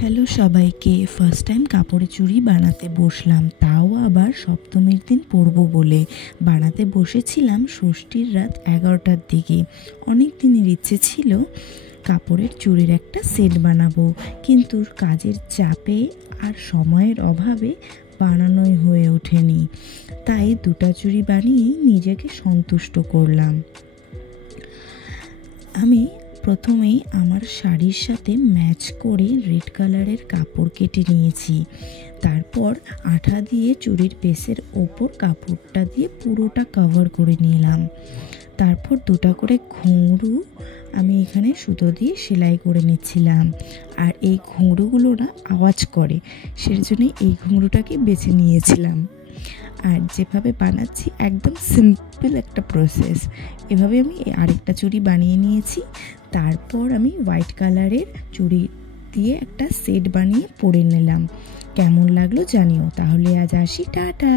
Hello সবাইকে, first time কাপড়ে চুড়ি বানাতে বসলাম, তাও আবার সপ্তমীর দিন পরবো বলে। বানাতে বসেছিলাম ষষ্ঠীর রাত 11টার দিকে। অনেক দিনের ইচ্ছে ছিল কাপড়ের চুড়ির একটা সেট বানাবো, কিন্তু কাজের চাপে আর সময়ের অভাবে বানানোই হয়ে ওঠেনি। তাই দুটা চুড়ি বানিয়েই নিজেকে সন্তুষ্ট করলাম। আমি প্রথমেই আমার শাড়ির সাথে ম্যাচ করে রেড কালারের কাপড় কেটে নিয়েছি। তারপর আঠা দিয়ে চুড়ির বেসের ওপর কাপড়টা দিয়ে পুরোটা কভার করে নিলাম। তারপর দুটা করে ঘুঙরু আমি এখানে সুতো দিয়ে সেলাই করে নিচ্ছিলাম। আর এই ঘুঙরুগুলো না আওয়াজ করে, সেজন্যই এই ঘুঙরুটাকে বেছে নিয়েছিলাম। আর যেভাবে বানাচ্ছি একদম সিম্পল একটা প্রসেস। এভাবে আমি আরেকটা চুড়ি বানিয়ে নিয়েছি। তারপর আমি হোয়াইট কালারের চুড়ি দিয়ে একটা সেট বানিয়ে পরে নিলাম। কেমন লাগলো জানিও। তাহলে আজ আসি, টাটা।